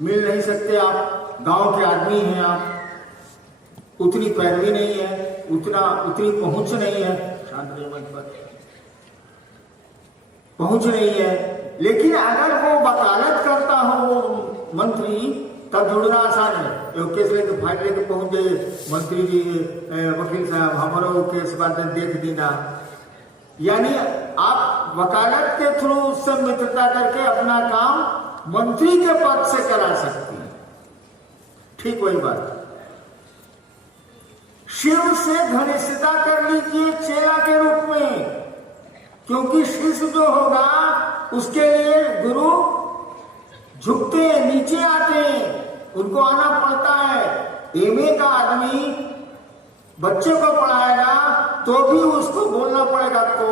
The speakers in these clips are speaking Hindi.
मिल नहीं सकते आप, गांव के आदमी हैं आप, उतनी पैरवी नहीं है, उतनी पहुंच नहीं है, शांत रहिए मंच पर, पहुंच नहीं है। लेकिन अगर वो वकालत करता हो वो मंत्री, तब ढूंढना आसान है। वो केस लेके फाइल लेके पहुंच गए, मंत्री जी वकील साहब हमारो केस बात देख देना। यानी आप वकालत के थ्रू उससे मित्रता करके अपना काम मंत्री के पद से करा सकती हैं। ठीक वही बात, शिव से घनिष्ठता कर लीजिए चेला के रूप में, क्योंकि शिष्य जो होगा उसके लिए गुरु झुकते हैं, नीचे आते हैं, उनको आना पड़ता है। एमए का आदमी बच्चे को पढ़ाएगा तो भी उसको बोलना पड़ेगा को,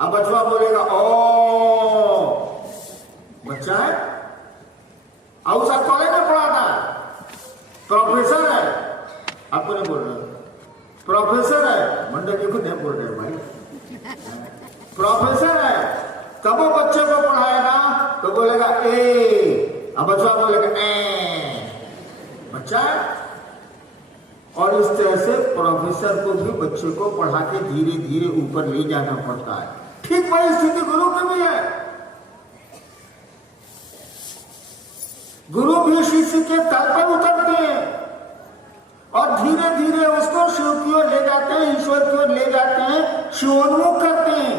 अब बचवा बोलेगा ओ, बच्चा है। और उसका कॉलेज में पढ़ा था, प्रोफेसर है, आपको नहीं बोल रहे, प्रोफेसर है, मंडल जी को नहीं बोल रहे भाई, प्रोफेसर है, तब वो बच्चे को पढ़ाएगा तो बोलेगा ए, अब बच्चा बोलेगा ए, बच्चा है। और इस तरह से प्रोफेसर को भी बच्चे को पढ़ा के धीरे धीरे ऊपर ले जाना पड़ता है। ठीक परिस्थिति गुरु की भी है, गुरु भी शिष्य के तल पर उतरते हैं और धीरे धीरे उसको शिव की ओर ले जाते हैं, ईश्वर की ओर ले जाते हैं, शिवोन्मुख करते हैं।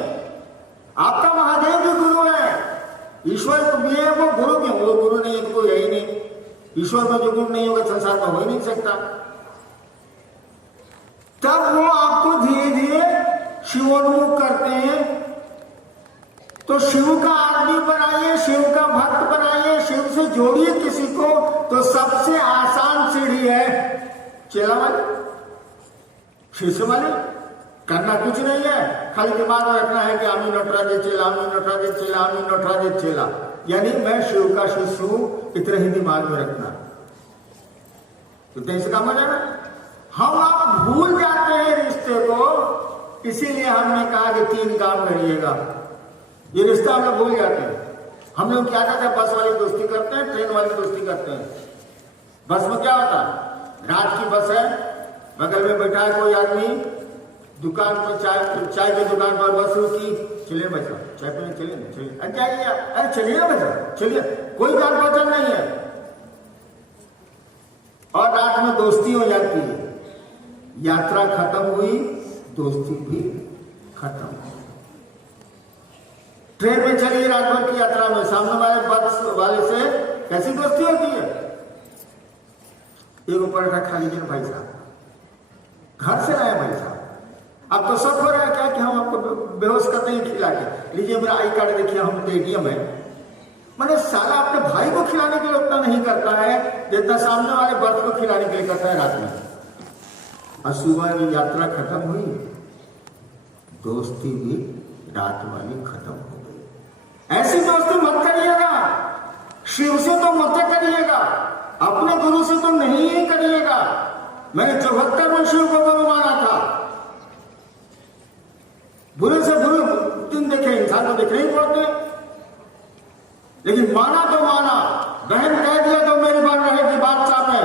आपका महादेव भी गुरु है, ईश्वर भी है, वो गुरु भी है। वो गुरु नहीं, इनको यही नहीं, ईश्वर में जो गुरु नहीं होगा संसार में हो ही नहीं सकता। तब वो आपको धीरे धीरे शिवोन्मुख करते हैं। तो शिव का आदमी बनाइए, शिव का भक्त बनाइए, शिव से जोड़िए किसी को, तो सबसे आसान सीढ़ी है चेला वाली, शिष्य वाली। करना कुछ नहीं है, खाली दिमाग में रखना है कि आमी नटराज चेला, आमी नटराज चेला, आमी नटराज चेला, यानी मैं शिव का शिष्य हूं, इतना ही दिमाग में रखना। तो इतने से काम हो जाएगा। हम आप भूल जाते हैं रिश्ते को, इसीलिए हमने कहा कि 3 काम करिएगा। ये रिश्ता हम लोग भूल जाते हैं। हम लोग क्या कहते हैं, बस वाली दोस्ती करते हैं, ट्रेन वाली दोस्ती करते हैं। बस में क्या होता है, रात की बस है, बगल में बैठा है कोई आदमी, दुकान पर चाय की दुकान पर बस रुकी, चलिए बच्चा चाय पीने चलिए, चलिए अरे जाइए, अरे चलिए बच्चा चलिए, कोई जान पहचान नहीं है। और रात में दोस्ती हो जाती है, यात्रा खत्म हुई, दोस्ती भी खत्म हुई। ट्रेन में चलिए रात भर की यात्रा में, सामने वाले बस वाले से कैसी दोस्ती होती है। एक पराठा खा लीजिए भाई साहब, घर से लाए भाई साहब, अब तो सब हो रहा है क्या कि हम आपको बेहोश करते हैं खिला के, लीजिए मेरा आई कार्ड देखिए, हम टेडियम है। मैंने साला अपने भाई को खिलाने के लिए उतना नहीं करता है जितना सामने वाले बर्फ को खिलाने के लिए करता है रात में। और सुबह की यात्रा खत्म हुई, दोस्ती भी रात वाली खत्म हो गई। ऐसी दोस्ती मत करिएगा, शिव से तो मत करिएगा, अपने गुरु से तो नहीं ही करिएगा। मैंने 74 में शिव को गुरु माना था। बुरे से बुरे दिन देखे, इंसान को देखने ही पड़ते, लेकिन माना तो माना। बहन कह दिया तो मेरी बात रहेगी बादशाह में,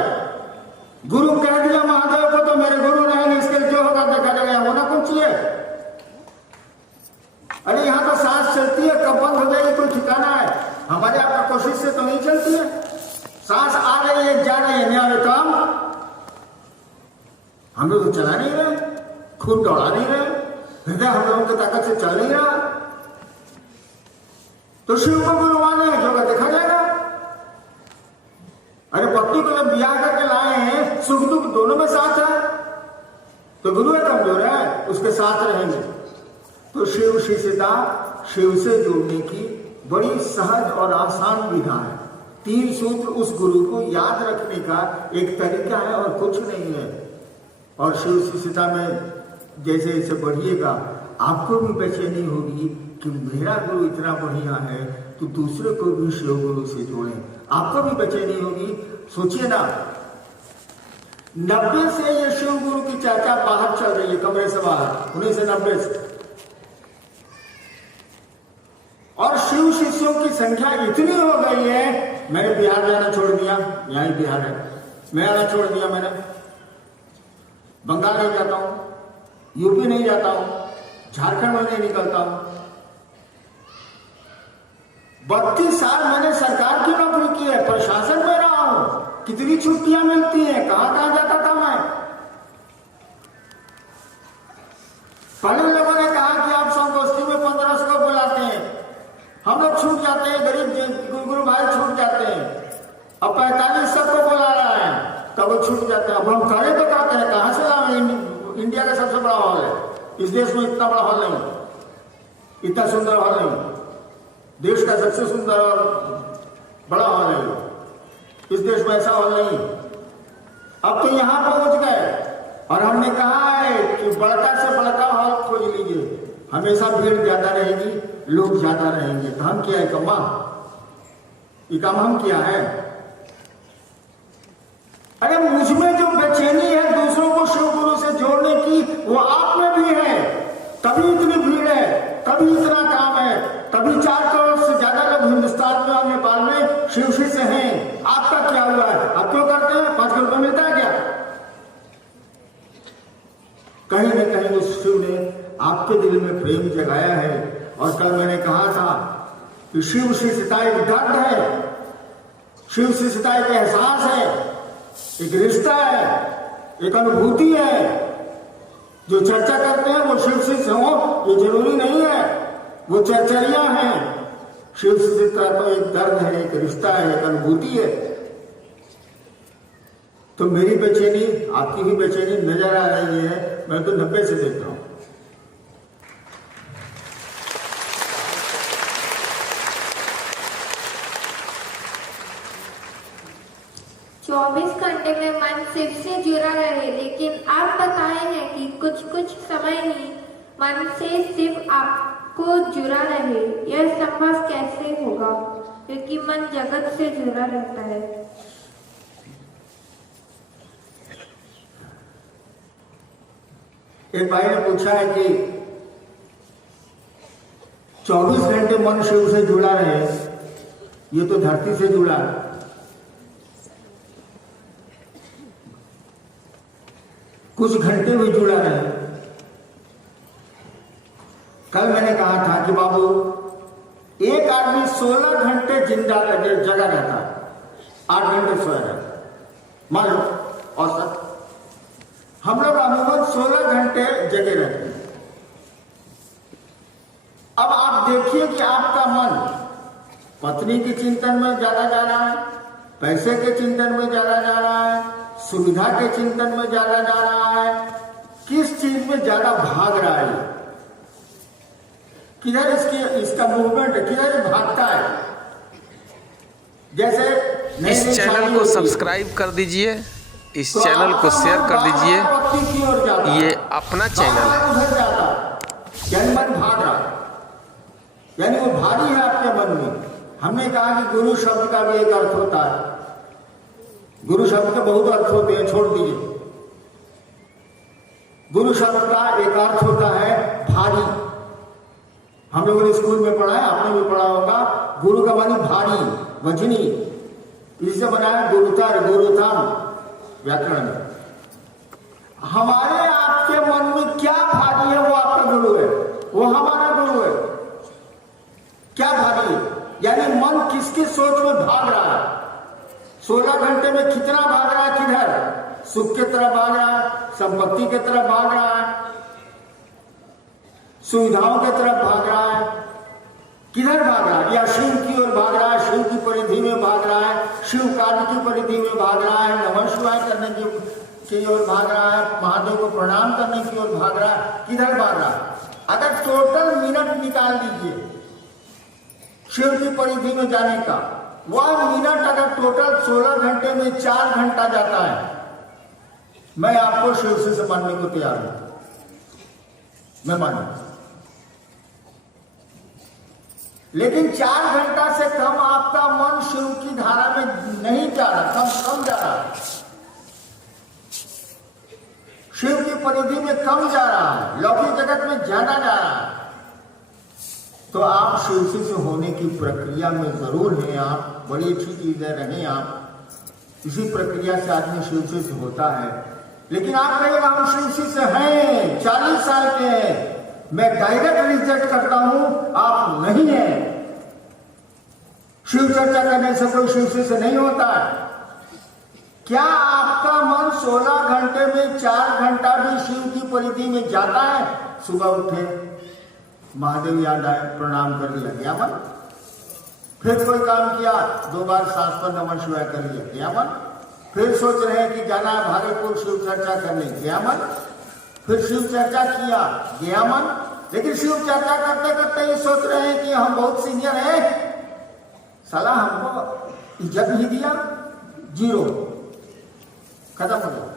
गुरु कह दिया महादेव को तो मेरे गुरु रहेंगे, इसके जो होगा देखा जाएगा, होना कुछ चाहिए। अरे यहाँ तो सांस चलती है, कब बंद हो जाएगी कोई ठिकाना है। हमारे आपका कोशिश से तो नहीं चलती है, सांस आ रही है जा रही है, न्याय काम हम लोग तो चला नहीं रहे, खून दौड़ा नहीं रहे, हृदय हम लोगों की ताकत से चल नहीं रहा। तो शिव को गुरु माने, जो होगा देखा जाएगा। अरे पत्नी को जब ब्याह करके लाए हैं, सुख दुख दोनों में साथ है, तो गुरु है कमजोर है, उसके साथ रहेंगे। तो शिव शिष्यता, शिव से जोड़ने की बड़ी सहज और आसान विधा है। 3 सूत्र उस गुरु को याद रखने का एक तरीका है और कुछ नहीं है। और शिव शिष्यता में जैसे जैसे बढ़िएगा, आपको भी बेचैनी होगी कि मेरा गुरु इतना बढ़िया है तो दूसरे को भी शिव गुरु से जोड़ें, आपको भी बेचैनी होगी। सोचिए ना, 90 से ये शिव गुरु की चर्चा बाहर चल रही है, कमरे से बाहर 1990 से, और शिव शिष्यों की संख्या इतनी हो गई है मैंने बिहार जाना छोड़ दिया, यहीं बिहार है, मैं आना छोड़ दिया मैंने, बंगाल नहीं जाता हूं, यूपी नहीं जाता हूं, झारखंड में नहीं निकलता हूं। 32 साल मैंने सरकार की नौकरी की है, प्रशासन में रहा हूं, कितनी छुट्टियां मिलती हैं, कहां कहां जाता था मैं। पहले लोगों ने कहा कि आप संगोष्ठी में 1500 को बुलाते हैं, हम लोग छूट जाते हैं, गरीब गुरु भाई छूट जाते हैं। अब 4500 को बुला रहा है तब वो छूट जाते हैं। अब हम करें तो क्या करें, कहां से लाए? इंडिया का सबसे बड़ा हॉल है, इस देश में इतना बड़ा हॉल नहीं, इतना सुंदर हॉल नहीं, देश का सबसे सुंदर और बड़ा हॉल है, इस देश में ऐसा हॉल नहीं। अब तो यहां पहुंच गए और हमने कहा है कि बड़का से बड़का हॉल खोज लीजिए, हमेशा भीड़ ज्यादा रहेगी, लोग ज्यादा रहेंगे, तो हम क्या है कमा, ये काम हम किया है। अरे मुझमें जो बेचैनी है दूसरों को शिव गुरु से जोड़ने की, वो आप में भी है, तभी इतनी भीड़ है, तभी इतना काम है, तभी 4 करोड़ से ज्यादा लोग हिंदुस्तान में और नेपाल में शिव से हैं। आपका क्या हुआ है? आप क्यों करते हैं? 5 रुपये मिलता है क्या? कहीं न कहीं उस शिव ने आपके दिल में प्रेम जगाया है। और कल मैंने कहा था कि शिव शिष्यता एक दर्द है, शिव शिष्यता एक एहसास है, एक रिश्ता है, एक अनुभूति है। जो चर्चा करते हैं वो शिव शिष्य हो ये जरूरी नहीं है, वो चर्चरियां हैं। शिव शिष्यता तो एक दर्द है, एक रिश्ता है, एक अनुभूति है। तो मेरी बेचैनी, आपकी भी बेचैनी नजर आ रही है, मैं तो 90 से देख रहा हूं। चौबीस घंटे में मन शिव से जुड़ा रहे, लेकिन आप बताए हैं कि कुछ समय ही मन से शिव आपको जुड़ा रहे, यह संभव कैसे होगा? क्योंकि मन जगत से जुड़ा रहता है। एक भाई ने पूछा है कि 24 घंटे मन शिव से जुड़ा रहे, ये तो धरती से जुड़ा, कुछ घंटे भी जुड़ा रहे। कल मैंने कहा था कि बाबू एक आदमी 16 घंटे जिंदा जगा रहता है, 8 घंटे सोया रहता है, मान लो औसत। हम लोग अमूमन 16 घंटे जगे रहते हैं। अब आप देखिए कि आपका मन पत्नी के चिंतन में ज्यादा जा रहा है, पैसे के चिंतन में ज्यादा जा रहा है, सुविधा के चिंतन में ज्यादा जा रहा है, किस चीज में ज्यादा भाग रहा है, किधर इसका मूवमेंट है, किधर भागता है। जैसे इस चैनल को सब्सक्राइब कर दीजिए, इस चैनल को शेयर कर दीजिए, ये अपना चैनल है। उधर जाता यानी मन भाग रहा, यानी वो भारी है आपके मन में। हमने कहा कि गुरु शब्द का भी एक अर्थ होता है, गुरु शब्द के बहुत अर्थ होते हैं, छोड़ दीजिए। गुरु शब्द का एक अर्थ होता है भारी। हम लोगों ने स्कूल में पढ़ा है, आपने भी पढ़ा होगा, गुरु का मानी भारी, वजनी, इससे बना है गुरुतर, गुरुतम व्याकरण में। हमारे आपके मन में क्या भारी है वो आपका गुरु है, वो हमारा गुरु है। क्या भारी है? यानी मन किसकी सोच में भाग रहा है, 16 घंटे में कितना भाग रहा है, किधर? सुख की तरफ भाग रहा है, संपत्ति की तरफ भाग रहा है, सुविधाओं की तरफ भाग रहा है, किधर भाग रहा है? या शिव की ओर भाग रहा है, शिव की परिधि में भाग रहा है, शिव कार्य की परिधि में भाग रहा है, नमः शिवाय करने की ओर भाग रहा है, महादेव को प्रणाम करने की ओर भाग रहा है, किधर भाग रहा है? अगर टोटल मिनट निकाल दीजिए शिव की परिधि में जाने का, वह मिनट अगर टोटल 16 घंटे में 4 घंटा जाता है, मैं आपको शिव से मानने को तैयार हूं, मैं मानू। लेकिन 4 घंटा से कम आपका मन शिव की धारा में नहीं जा रहा, कम जा रहा है, शिव की परिधि में कम जा रहा है, लौकिक जगत में ज्यादा जा रहा है। तो आप शिव से होने की प्रक्रिया में जरूर हैं। आप बड़ी अच्छी चीज है, रहें आप इसी प्रक्रिया से आदमी शिव से होता है। लेकिन आप कहेंगे हम शिव से हैं, 40 साल के हैं, मैं डायरेक्ट रिजेक्ट करता हूं, आप नहीं हैं। शिव चर्चा करने से कोई शिव से नहीं होता है। क्या आपका मन 16 घंटे में 4 घंटा भी शिव की परिधि में जाता है? सुबह उठे, महादेव याद आए, प्रणाम कर लिया, गया मन। फिर कोई काम किया, 2 बार सांस पर नमः शिवाय कर लिया, गया मन। फिर सोच रहे हैं कि जाना है भागलपुर शिव चर्चा करने, गया मन। फिर शिव चर्चा किया, गया मन। लेकिन शिव चर्चा करते करते ये सोच रहे हैं कि हम बहुत सीनियर हैं, साला हमको इज्जत नहीं दिया, 0, खत्म हो गया।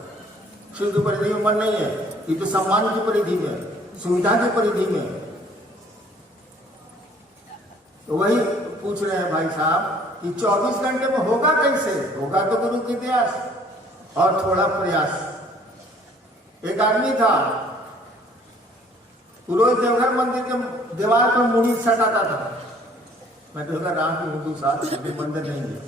शिव की परिधि में मन नहीं है, ये तो सम्मान की परिधि में, सुविधा की परिधि में। तो वही पूछ रहे हैं भाई साहब कि 24 घंटे में होगा कैसे? होगा तो गुरु की प्रयास और थोड़ा प्रयास। एक आदमी था, रोज देवघर मंदिर के दीवार पर मुड़ी सटाता था। मैं देखा राम की हिंदू साथ मंदिर नहीं है।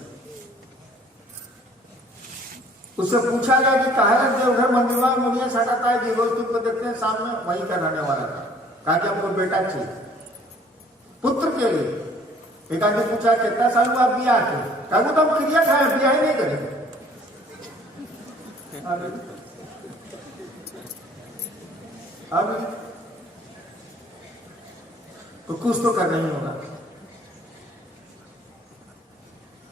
उससे पूछा गया कि काहे देवघर मंदिर में मुड़िया सटाता है, रोज तुमको देखते हैं सामने, वही का रहने वाला था। कहा कि हमको बेटा चाहिए पुत्र के लिए। एक आदमी पूछा कितना साल हुआ ब्याह के? कहा तो हम क्रिया खाए, ब्याह ही नहीं करेंगे। अब तो कुछ तो करना ही होगा।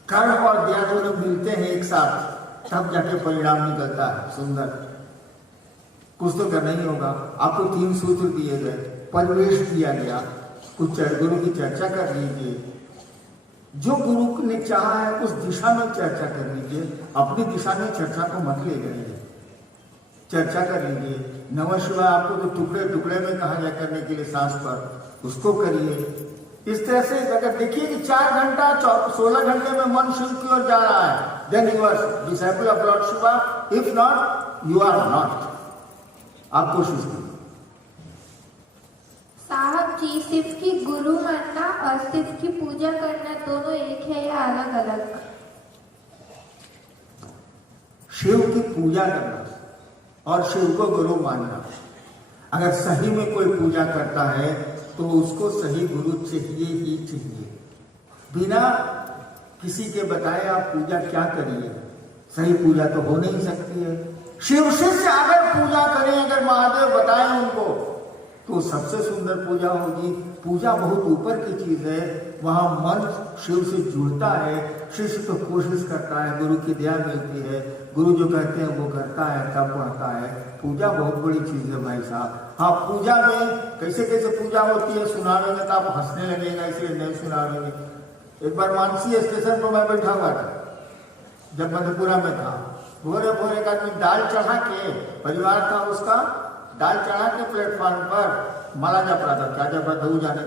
कर्म और ज्ञान दोनों मिलते हैं एक साथ, तब जाके परिणाम निकलता है सुंदर। कुछ तो करना ही होगा। आपको 3 सूत्र दिए गए, परिवेश दिया गया, कुछ गुरु की चर्चा कर लीजिए। जो गुरु ने चाहा है उस दिशा में चर्चा कर लीजिए, अपनी दिशा में चर्चा को मत ले जाइए, चर्चा कर लीजिए। नमः शिवाय आपको तो टुकड़े टुकड़े में कहा जाए करने के लिए सांस पर, उसको करिए। इस तरह से अगर देखिए कि 4 घंटा 16 घंटे में मन शिव की ओर जा रहा है, then you are disciple of lord Shiva. If not, you are not. आप कोशिश कीजिए। साहब जी, शिव की गुरु मानना और शिव की पूजा करना दोनों एक है या अलग अलग? शिव की पूजा करना और शिव को गुरु मानना, अगर सही में कोई पूजा करता है तो उसको सही गुरु चाहिए ही चाहिए। बिना किसी के बताए आप पूजा क्या करिए, सही पूजा तो हो नहीं सकती है। शिव से अगर पूजा करें, अगर महादेव बताएं उनको, तो सबसे सुंदर पूजा होगी। पूजा बहुत ऊपर की चीज है, वहां मन शिव से जुड़ता है। शिष्य तो कोशिश करता है, गुरु की दया मिलती है, गुरु जो कहते हैं वो करता है, तब बढ़ता है। पूजा बहुत बड़ी चीज है भाई साहब। हाँ, पूजा में कैसे कैसे पूजा होती है सुनावेंगे तो आप हंसने लगेगा, इसलिए नहीं सुनावेंगे। एक बार मानसी स्टेशन पर मैं बैठा हुआ था, जब मधेपुरा में था। भोरे भोरे एक आदमी दाल चढ़ा के, परिवार था उसका, दाल चढ़ा के प्लेटफॉर्म पर माला जप रहा था। क्या जप रहा था वो जाने,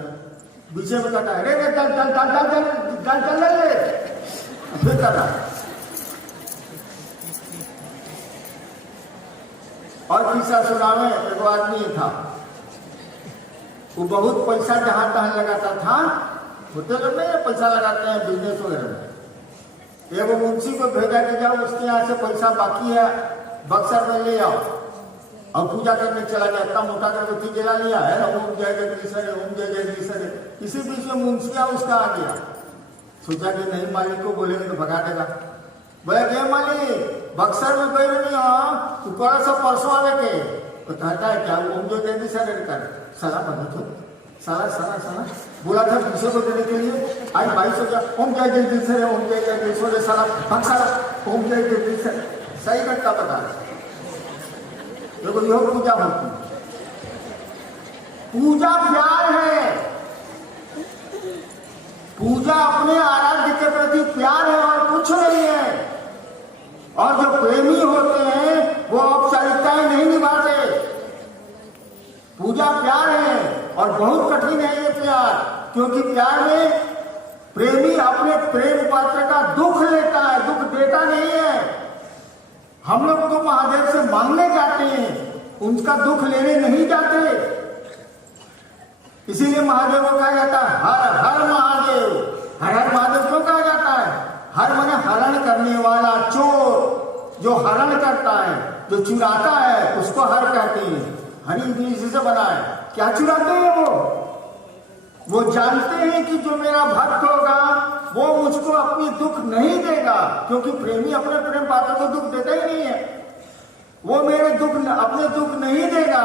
पीछे में कहता है रे दाल दाल दाल दाल दाल दाल दाल ले, फिर कर रहा। और किस्सा सुनावे, एक आदमी था, वो बहुत पैसा जहां तहां लगाता था। होते लोग नहीं पैसा लगाते हैं बिजनेस वगैरह में। एगो मुंशी को भेजा कि जाओ उसके यहाँ से पैसा बाकी है, बक्सर में ले आओ, और पूजा करने चला गया। इतना मोटा करके जला लिया है ना, ओम जय जगदीश्वर, ओम जय जगदीश्वर। इसी बीच में मुंशिया उसका आ गया। सोचा कि नहीं, मालिक को बोलेंगे तो भगा देगा। बोले क्या मालिक, बक्सर में कोई नहीं हो, तू कौन सा परसों आवे के? तो कहता है क्या ओम जय जगदीश्वर कर साला बना तो साला साला साला बोला था दूसरे को देने के लिए। आज 2200 ओम जय जगदीश्वर, ओम जय जगदीश्वर, साला भग साला ओम जय जगदीश्वर। सही घटना बता रहे। देखो यह पूजा होती है। पूजा प्यार है, पूजा अपने आराध्य के प्रति प्यार है और कुछ नहीं है। और जो प्रेमी होते हैं वो औपचारिकताएं नहीं निभाते। पूजा प्यार है और बहुत कठिन है ये प्यार, क्योंकि प्यार में प्रेमी अपने प्रेम पात्र का दुख लेता है, दुख देता नहीं है। हम लोग तो महादेव से मांगने जाते हैं, उनका दुख लेने नहीं जाते। इसीलिए महादेव को कहा जाता है हर हर महादेव। हर हर महादेव क्यों कहा जाता है? हर माने हरण करने वाला, चोर जो हरण करता है, जो चुराता है, उसको हर कहते हैं। हरि इसी से बना है। क्या चुराते हैं वो जानते हैं कि जो मेरा भक्त होगा वो मुझको अपनी दुख नहीं देगा, क्योंकि प्रेमी अपने प्रेम पात्र को दुख देता ही नहीं है। वो मेरे अपने दुख नहीं देगा,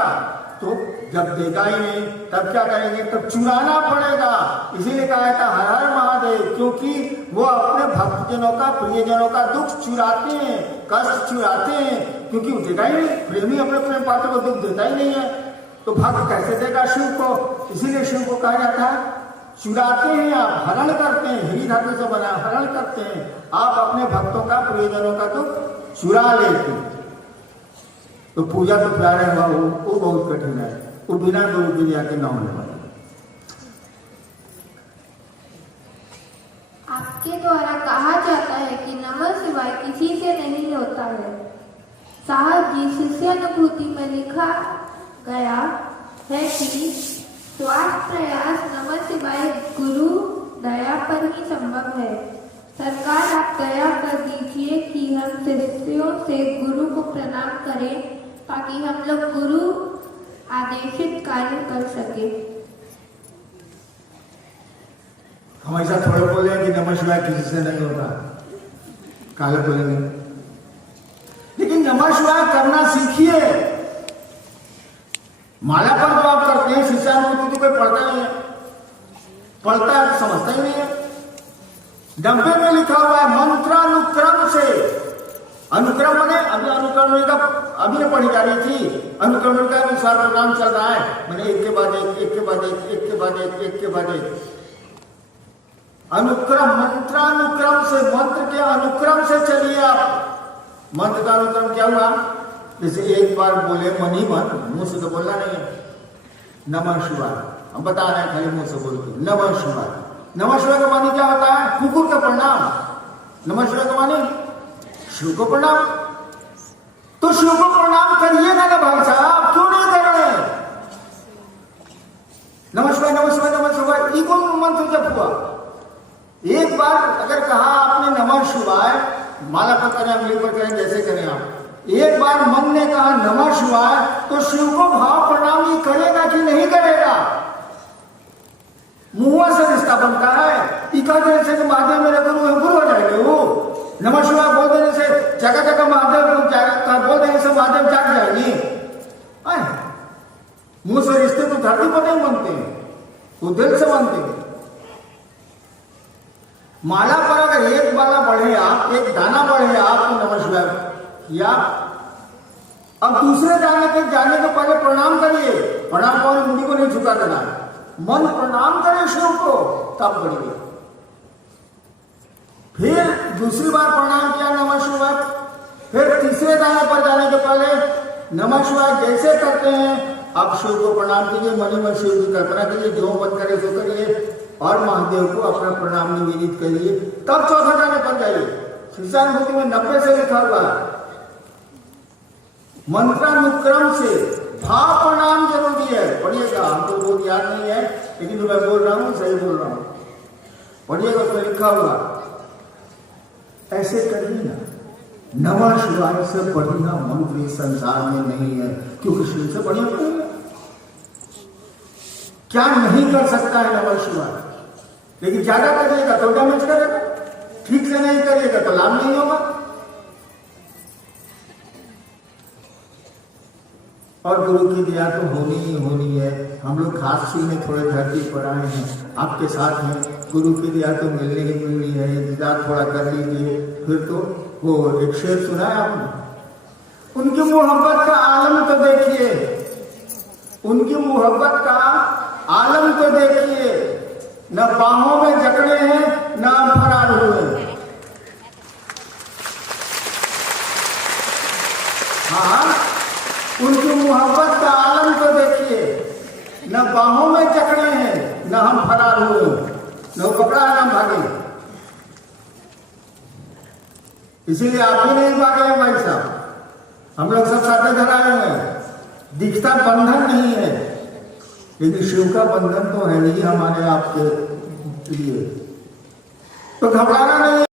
तो जब देगा ही नहीं तब क्या करेंगे? तब चुराना पड़ेगा। इसीलिए कहा था हर हर महादेव, क्योंकि वो अपने भक्तजनों का, प्रियजनों का दुख चुराते हैं, कष्ट चुराते हैं, क्योंकि वो देगा ही नहीं। प्रेमी अपने प्रेम पात्र को दुख देता ही नहीं है, तो भक्त कैसे देगा शिव को? इसीलिए शिव को कहा जाता है चुराते हैं आप, हरण करते हैं। हिरी धातु से बना हरण करते हैं आप, अपने भक्तों का, प्रियजनों का दुख चुरा लेते हैं। तो पूजा तो प्यारे हुआ वो बहुत कठिन है, वो बिना गुरु क्रिया के न होने वाले। आपके द्वारा कहा जाता है कि नमः शिवाय किसी से नहीं होता है। साहब जी शिष्यानुभूति में लिखा गया है कि स्वार्थ प्रयास नमः शिवाय गुरु दया पर ही संभव है। सरकार आप दया कर दीजिए कि हम शिष्यों से गुरु को प्रणाम करें, ताकि हम लोग गुरु आदेशित कार्य कर सके। हम ऐसा थोड़े बोले कि नमः शिवाय किसी से नहीं होता, काले बोलेंगे। लेकिन नमः शिवाय करना सीखिए। माला पर जो आप करते हैं, शिष्यानुभूति तो कोई पढ़ता नहीं है, पढ़ता है तो समझता ही नहीं है। डब्बे में लिखा हुआ है मंत्रानुक्रम से। अनुक्रम ने अभी अनुक्रम का अभी ने पढ़ी जा रही थी। अनुक्रम का अनुसार प्रोग्राम चल रहा है, मैंने एक के बाद एक, एक के बाद एक, एक के बाद एक, एक के बाद एक। अनुक्रम, मंत्रानुक्रम से, मंत्र के अनुक्रम से चलिए आप। मंत्र का अनुक्रम क्या हुआ? जैसे एक बार बोले मन ही मन, मुंह से तो बोलना नहीं है, नमः शिवाय। हम बता रहे हैं खाली मुंह से बोल के नमः शिवाय। नमः शिवाय का मानी क्या होता है? कुकुर का प्रणाम। नमः शिवाय का मानी शिव को प्रणाम। तो शिव को प्रणाम करिएगा ना भाई साहब, क्यों नहीं कर रहे? नमः शिवाय नमः शिवाय नमः शिवाय, ये कौन मंत्र जप हुआ? एक बार अगर कहा आपने नमः शिवाय, माला पर करें, अंगुली पर करें, जैसे करें आप, एक बार मन ने कहा नमः शिवाय, तो शिव को भाव प्रणाम ये करेगा कि नहीं करेगा? मुंह से रिश्ता बनता है। इका देने से महादेव मेरे गुरु हो जाएंगे। वो नमः शिवाय बोल देने से जगह जगह महादेव बोल देने से महादेव जाग जाएंगे। मुंह से रिश्ते तो धरती पर नहीं बनते हैं, वो दिल से बनते हैं। माला पर अगर एक माला बढ़े आप, एक दाना बढ़े आप, तो नमः शिवाय किया। अब दूसरे दाने के जाने के पहले प्रणाम करिए। प्रणाम को मुंडी को नहीं झुका देना, मन प्रणाम करे शिव को, तब बढ़िए। फिर दूसरी बार प्रणाम किया नमः शिवाय। फिर तीसरे दाने पर जाने के पहले नमः शिवाय जैसे करते हैं, आप शिव को प्रणाम कीजिए, मनी में शिव की कल्पना कीजिए, जो मन करे सो करिए, और महादेव को अपना प्रणाम निवेदित करिए। तब चौथा दाने पर जाइए। शिष्यानुभूति में 90 से लिखा हुआ है, मंत्रानुक्रम से भाव प्रणाम जरूरी है। पढ़िएगा, हमको बहुत याद नहीं है, लेकिन जो मैं बोल रहा हूं सही बोल रहा हूं। पढ़िएगा, उसमें लिखा हुआ ऐसे करिए ना। नमः शिवाय से बढ़िया मंत्र संसार में नहीं है, क्योंकि शिव से बढ़िया नहीं है। क्या नहीं कर सकता है नमः शिवाय? लेकिन ज्यादा करिएगा तो डैमेज करेगा, ठीक से नहीं करिएगा तो लाभ नहीं होगा। और गुरु की दया तो होनी ही होनी है। हम लोग खास चीज में थोड़े धरती पर आए हैं, आपके साथ हैं, गुरु की दया तो मिलनी ही मिलनी है। इंतजार थोड़ा कर लीजिए। फिर तो वो एक शेर सुना है आपने, उनकी मोहब्बत का आलम तो देखिए, उनकी मोहब्बत का आलम तो देखिए, न बाहों में जकड़े हैं न फरार हुए। हाँ, उनकी मोहब्बत का आलम तो देखिए, न बाहों में जकड़े हैं न हम फरार हुए, न वो पकड़ा है न भागे। इसीलिए आप भी नहीं भागे हैं भाई साहब, हम लोग सब साथ धराए हुए हैं। दिखता बंधन नहीं है, लेकिन शिव का बंधन तो है ही हमारे आपके लिए। तो घबराना नहीं